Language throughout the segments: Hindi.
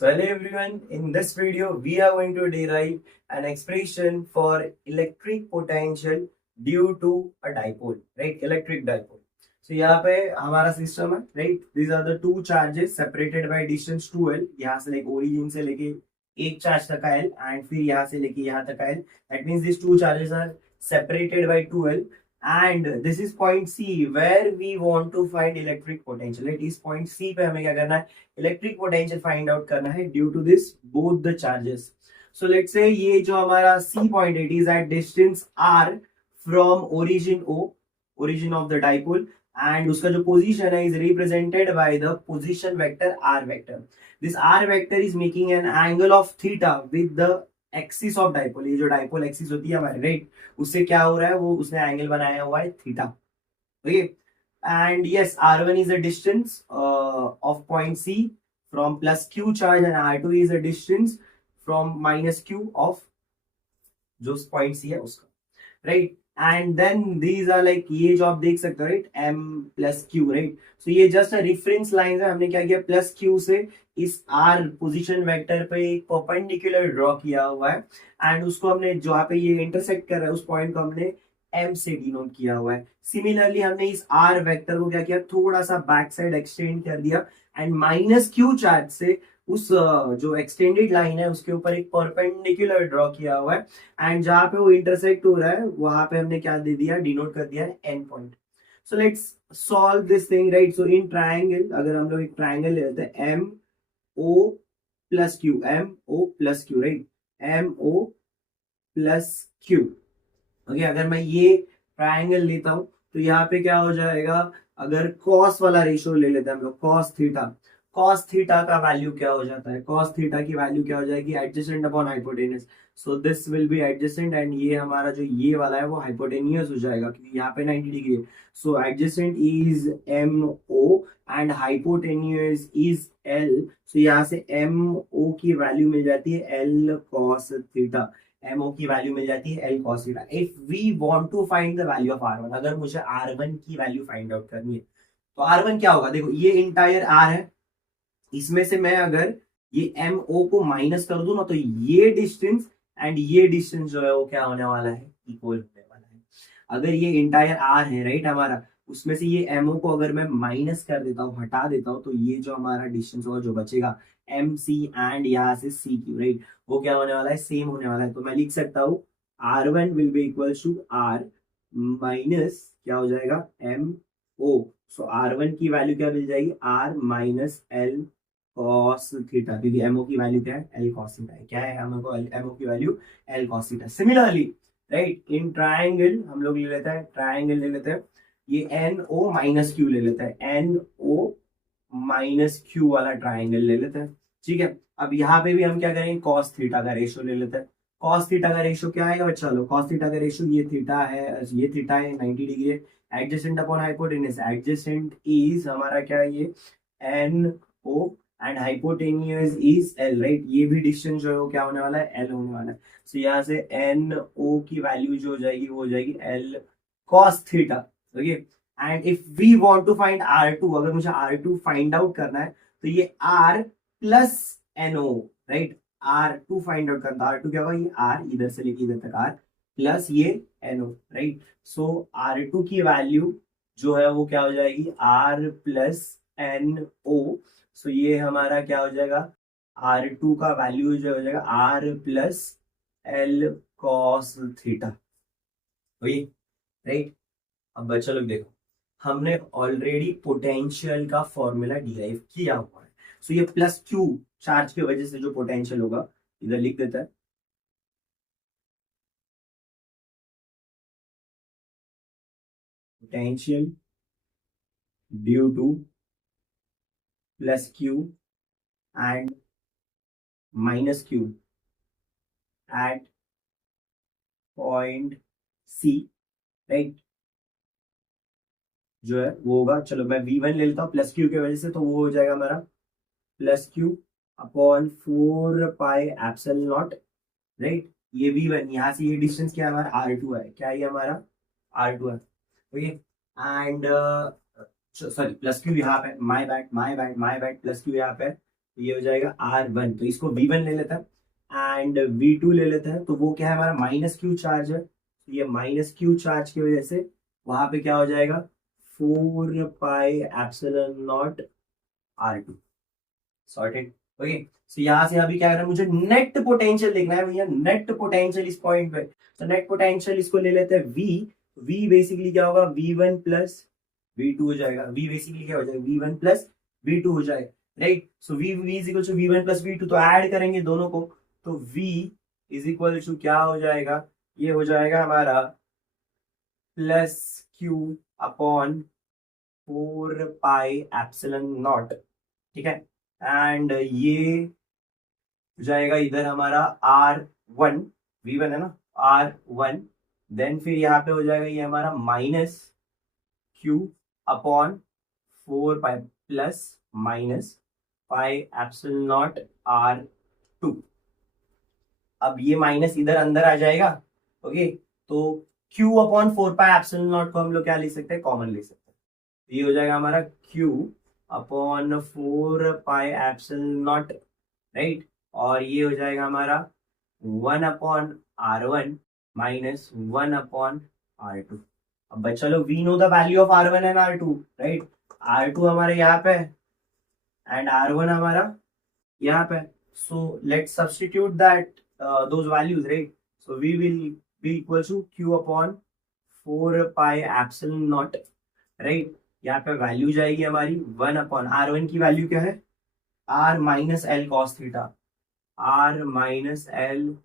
So hello everyone, in this video we are going to derive an expression for electric potential due to a dipole, right? Electric dipole. So यहाँ पे हमारा सिस्टम है, right? These are the two charges separated by distance 2L. यहाँ से लेके origin से लेके एक चार्ज तक का L and फिर यहाँ से लेके यहाँ तक का L. That means these two charges are separated by 2L. And this is point C where we want to find electric potential. It is point C पे हमें क्या करना है, इलेक्ट्रिक पोटेंशियल फाइंड आउट करना है due to this both the charges. So let's say ये जो हमारा C point it is at distance R from origin O, origin of the dipole, and उसका जो पोजीशन है is represented by the position vector R vector. This R vector is making an angle of theta with the axis of dipole. ये जो डाइपोल एक्सिस होती है हमारे, राइट, उससे क्या हो रहा है, वो उसने एंगल बनाया हुआ है theta. Okay, and yes, r1 is a distance of point C from plus q charge, and r2 is a distance from minus q of जो point C है उसका, right? And then these are like, ये जो आप देख सकते हो, right, m plus q, right? So ये just a reference line है. हमने क्या किया, plus q से इस r पोजीशन वेक्टर पे एक परपेंडिकुलर ड्रॉ किया हुआ है, एंड उसको हमने जहाँ पे ये इंटरसेक्ट कर रहा है उस पॉइंट को हमने m से डिनोट किया हुआ है. सिमिलरली हमने इस r वेक्टर को क्या किया, थोड़ा सा बैक साइड एक्सटेंड कर दिया, एंड माइनस q चार्ज से उस जो एक्सटेंडेड लाइन है उसके ऊपर एक परपेंडिकुलर ड्रॉ किया हुआ है, एंड जहां पे वो इंटरसेक्ट हो रहा है वहां पे हमने क्या दे दिया, डिनोट कर दिया है N point. So let's solve this thing, right. So in triangle, अगर हम लोग एक ट्राइंगल ले लेते हैं, M O plus Q, M O plus Q, right, M O plus Q. Okay, अगर मैं ये ट्राइंगल लेता हूं तो यहाँ पे क्या हो जाएगा, अगर कॉस वाला रेशियो ले लेते हैं हम लोग, कॉस थीटा, कॉस थीटा का वैल्यू क्या हो जाता है, कॉस थीटा की वैल्यू क्या हो जाएगी, adjacent upon hypotenuse. So this will be adjacent, and ये हमारा जो ये वाला है वो हाइपोटेनियस हो जाएगा क्योंकि यहाँ पे 90 डिग्री है. So adjacent is M O and hypotenuse is L. So यहाँ से एम ओ की वैल्यू मिल जाती है एल कॉस थीटा, एमओ की वैल्यू मिल जाती है L cos theta. If we want to find the value of आर1, अगर मुझे आर1 की वैल्यू फाइंड आउट करनी है तो आर1 क्या होगा, देखो ये इंटायर आर है, इसमें से मैं अगर ये एम ओ को माइनस कर दूं ना तो ये डिस्टेंस एंड ये डिस्टेंस जो है वो क्या होने वाला है, इक्वल होने वाला है. अगर ये इंटायर आर है, राइट, हमारा, उसमें से ये एमओ को अगर मैं माइनस कर देता हूँ, हटा देता हूँ, तो ये जो हमारा डिस्टेंस होगा जो बचेगा एम सी एंड यहाँ से सी क्यू, राइट, वो क्या होने वाला है, सेम होने वाला है. तो मैं लिख सकता हूँ R one will be equal to R minus क्या हो जाएगा, M O. So R one की वैल्यू क्या मिल जाएगी, R minus L cos theta, क्योंकि एमओ की वैल्यू क्या है, एल कॉस थीटा है. क्या है हमको, एमओ की value L cos theta. Similarly, right, in triangle हम लोग ले लेते हैं, ट्राइंगल ले लेते हैं, ये एन ओ माइनस क्यू ले लेते हैं, एन ओ माइनस क्यू वाला ट्राइंगल ले लेते हैं. ठीक है, अब यहाँ पे भी हम क्या करेंगे, कॉस थीटा का रेशियो ले लेते हैं. कॉस थीटा का रेशियो क्या आएगा बच्चा लोग, कॉस थीटा का रेशियो, ये थीटा है, ये थीटा है 90 डिग्री है, adjacent upon hypotenuse, adjacent is हमारा क्या है, ये N O, and hypotenuse is L, right, ये भी डिस्टेंस जो है वो क्या होने वाला है, एल होने वाला है. सो यहाँ से एन ओ की वैल्यू जो हो जाएगी वो हो जाएगी L cos theta. Okay, and if we want to find R2, अगर मुझे R2 फाइंड आउट करना है तो ये R plus NO, right, R2 find out करना, R2 क्या होगा, ये R इधर से लेके इधर तक R प्लस ये NO, राइट. सो R2 की वैल्यू जो है वो क्या हो जाएगी, R प्लस NO. सो ये हमारा क्या हो जाएगा, R2 का वैल्यू जो हो जाएगा R plus L cos theta. Right, अब बच्चा लोग देखो, हमने ऑलरेडी पोटेंशियल का फॉर्मूला डिराइव किया हुआ है. सो ये प्लस क्यू चार्ज की वजह से जो पोटेंशियल होगा, इधर लिख देता है, potential due to plus Q and minus Q at point C, right, जो है वो होगा, चलो मैं V1 ले लेता हूँ प्लस क्यू की वजह से, तो वो हो जाएगा हमारा plus Q upon 4 pi epsilon not, right. ये V1, यहाँ से ये डिस्टेंस क्या है हमारा, R2 है, क्या है ये हमारा R2 है. Okay, and sorry plus Q यहाँ पे, माय बैड प्लस क्यू यहाँ पे, ये हो जाएगा R1, तो इसको V1 ले लेता है एंड V2 ले लेता है, तो वो क्या है हमारा माइनस क्यू चार्ज है, तो ये माइनस क्यू चार्ज की वजह से वहां पे क्या हो जाएगा 4 pi epsilon naught R2। Sorted. Okay, so यहाँ से अभी क्या करना है, मुझे नेट पोटेंशियल देखना है भैया, नेट पोटेंशियल इस पॉइंट पे। तो नेट पोटेंशियल इसको ले लेते हैं V बेसिकली क्या होगा V1 प्लस V2 हो जाएगा। V बेसिकली क्या हो जाएगा V1 प्लस V2 हो जाएगा, right. So V is equal to V1 plus V2, तो ऐड करेंगे दोनों को, तो V इज इक्वल टू क्या हो जाएगा, ये हो जाएगा हमारा plus Q upon 4 pi epsilon not, ठीक है। एंड ये हो जाएगा इधर हमारा R1, V1 है ना, R1, देन फिर यहाँ पे हो जाएगा ये हमारा minus Q upon 4 pi plus minus pi epsilon naught R2। अब ये माइनस इधर अंदर आ जाएगा, ओके। तो Q upon 4 pi epsilon not को हम लोग क्या ले सकते हैं, कॉमन ले सकते हैं। ये हो जाएगा हमारा Q upon 4 pi epsilon not, right. और ये हो जाएगा हमारा 1 upon R1 minus 1 upon R2। अब बच्चा लोग we know the value of R1 and R2, right. R2 हमारे यहाँ पे एंड R1 हमारा यहाँ पे, so let's substitute that those values, right. So we will be equal to Q upon 4 pi epsilon not, right. यहाँ पे वैल्यू जाएगी हमारी 1 अपॉन R1 की वैल्यू क्या है, R minus L cos theta, R minus L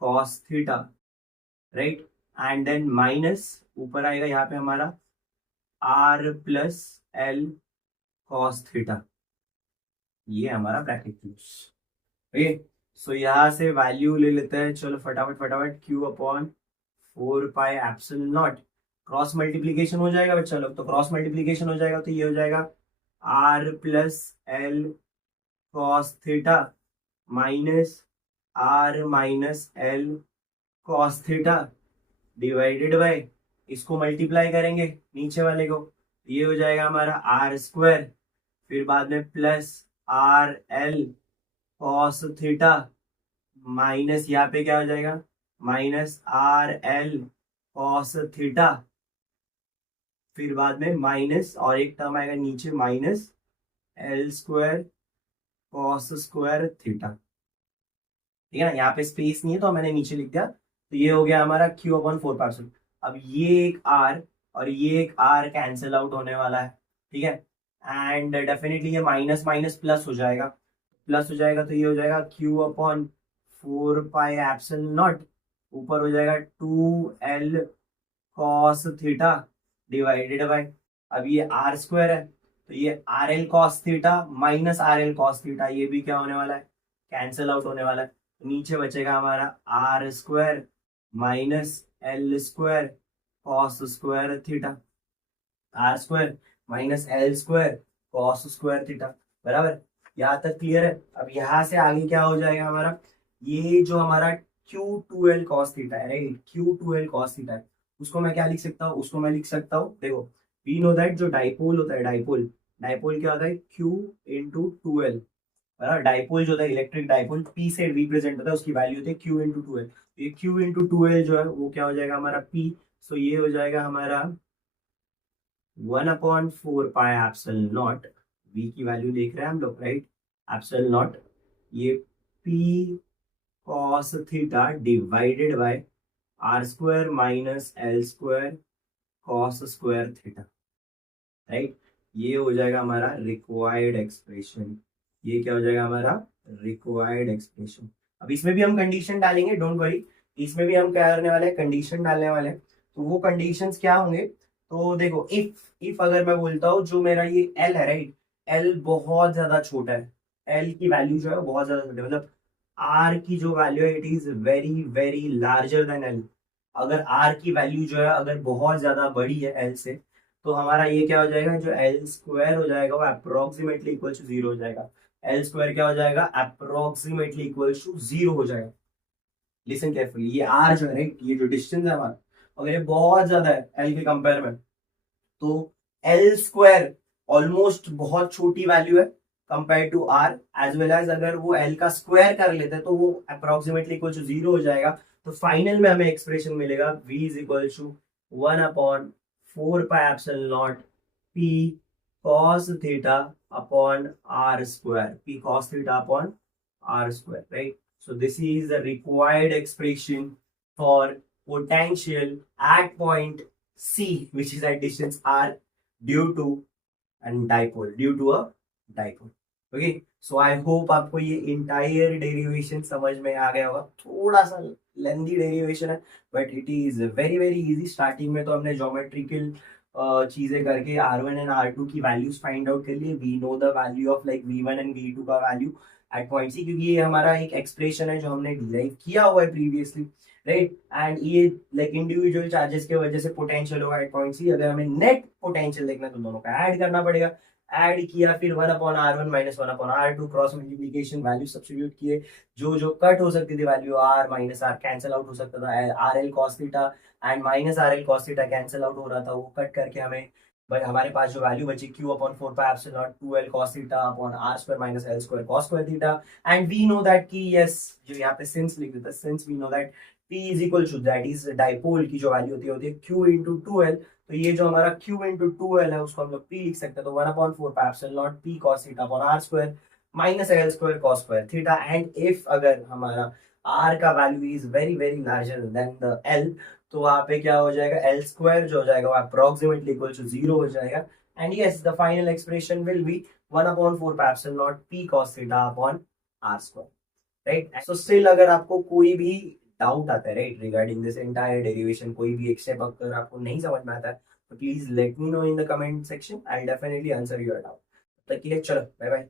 cos theta, right. And then minus ऊपर आएगा यहाँ पे हमारा R plus L cos theta, ये हमारा ब्रैकेट क्लोज, ओके। सो यहाँ से वैल्यू ले लेते हैं, चलो फटाफट फटाफट, Q upon 4 pi epsilon not, cross multiplication हो जाएगा बच्चा लोग, तो क्रॉस मल्टीप्लीकेशन हो जाएगा, तो ये हो जाएगा R plus L cos theta minus R minus L cos theta divided by, इसको मल्टीप्लाई करेंगे नीचे वाले को, ये हो जाएगा हमारा R2, फिर बाद में plus RL cos theta minus यहाँ पे क्या हो जाएगा माइनस RL कॉस थीटा, फिर बाद में माइनस और एक टर्म आएगा नीचे minus L2 cos square theta, ठीक है ना। यहाँ पे स्पेस नहीं है तो मैंने नीचे लिख दिया, तो ये हो गया हमारा Q अपॉन 4 पाई। अब ये एक R और ये एक R कैंसिल आउट होने वाला है, ठीक है। एंड डेफिनेटली ये माइनस माइनस प्लस हो जाएगा, प्लस हो जाएगा, तो ये हो जाएगा Q upon 4 pi epsilon not, ऊपर हो जाएगा 2L cos theta divided by, अब ये R2 है, तो ये RL cos theta minus RL cos theta, ये भी क्या होने वाला है, कैंसिल आउट होने वाला है। तो नीचे बचेगा हमारा R2 minus L2 cos square theta, R2 minus L2 cos square theta, बराबर। यहाँ तक क्लियर है। अब यहाँ से आगे क्या हो जाएगा हमारा, ये जो हमारा Q2L कॉस थीटा है, राइट, Q2L कॉस थीटा है, उसको मैं क्या लिख सकता हूँ, उसको मैं लिख सकता हूँ, देखो वी नो दैट जो डाइपोल होता है, डाइपोल डाइपोल क्या होता है Q इंटू 2L, डाइपोल जो होता है इलेक्ट्रिक डाइपोल P से रिप्रेजेंट होता है, उसकी वैल्यू होती है Q इंटू 2L, ये Q इंटू 2L जो है वो क्या हो जाएगा हमारा P, सो ये हो जाएगा हमारा 1/4 पाई एप्सिलॉन नॉट, V की वैल्यू देख रहे हैं हम लोग, राइट, एप्सिलॉन नॉट, ये P cos theta divided by R2 minus L2 cos square theta, right. ये हो जाएगा हमारा रिक्वायर्ड एक्सप्रेशन, ये क्या हो जाएगा हमारा रिक्वायर्ड एक्सप्रेशन। अब इसमें भी हम कंडीशन डालेंगे, डोंट वरी, इसमें भी हम क्या करने वाले हैं, कंडीशन डालने वाले हैं। तो वो कंडीशंस क्या होंगे, तो देखो इफ अगर मैं बोलता हूँ जो मेरा ये L है, राइट, L बहुत ज्यादा छोटा है, L की वैल्यू जो है वो बहुत ज्यादा छोटा है, मतलब R की जो वैल्यू है it is very very larger than L। अगर R की वैल्यू जो है अगर बहुत ज्यादा बड़ी है L से, तो हमारा ये क्या हो जाएगा, जो L2 हो जाएगा वो अप्रोक्सीमेटली इक्वल टू 0 हो जाएगा, L2 क्या हो जाएगा अप्रोक्सीमेटली इक्वल टू 0 हो जाएगा। लिसन केयरफुली, ये R जो है, राइट, ये जो डिस्टेंस है हमारा, अगर ये बहुत ज्यादा है L के कंपेयर में, तो L2 ऑलमोस्ट बहुत छोटी वैल्यू है, compare to R, as well as अगर वो एल का स्क्वायर कर लेते हैं तो वो अप्रोक्सीमेटली इक्वल टू 0 हो जाएगा। तो फाइनल में हमें एक्सप्रेशन मिलेगा v is equal to 1/4 pi epsilon not p cos theta upon r square, p cos theta upon r square, right? So this is the required expression for potential at point C, which is at distance r, due to a dipole. Okay, so I hope आपको ये entire derivation समझ में आ गया होगा। थोड़ा सा लेंथी डेरिवेशन है, but it is very very easy. Starting में तो हमने ज्योमेट्रिकल चीजें करके R1 एंड R2 की वैल्यूज फाइंड आउट कर लिए। We know the value of like V1 and V2 का वैल्यू एट पॉइंट सी, क्योंकि ये हमारा एक एक्सप्रेशन है जो हमने डिराइव किया हुआ है प्रीवियसली, राइट। एंड ये लाइक इंडिविजुअल चार्जेस की वजह से पोटेंशियल होगा एट पॉइंट सी। अगर हमें नेट पोटेंशियल देखना है तो दोनों का ऐड करना पड़ेगा। ऐड किया, फिर 1/R1 minus 1/R2 cross multiplication, value substitute किए, जो जो कट हो सकती थी value R minus R cancel out हो सकता था, RL cos theta and minus RL cos theta cancel out हो रहा था, वो कट करके हमें भाई हमारे पास जो वैल्यू बची Q/4 2L cos theta upon R square minus L square cos square theta. And we know that कि यस, जो यहाँ पे सिंस लिख देता है, since we know that P is equal to, that is dipole की जो वैल्यू होती है Q इंटू 2L। तो ये जो हमारा Q इंटू 2L है उसको हम लोग P लिख सकते हैं। तो 1/4 P cos theta upon R square minus L square cos square theta. And if अगर हमारा R का value is very very larger than the L, तो वहां पे क्या हो जाएगा, एल स्क्वायर जो हो जाएगा वो अप्रोक्सीमेटली इक्वल टू 0 हो जाएगा। And yes, the final expression will be 1/4 P cos theta upon R square, right. So still अगर आपको कोई भी डाउट आता है, right, regarding this entire derivation, कोई भी एक स्टेप अगर आपको नहीं समझ में आता है तो please let me know in the comment section, I will definitely answer your doubt. तब तक के लिए चलो बाय बाय।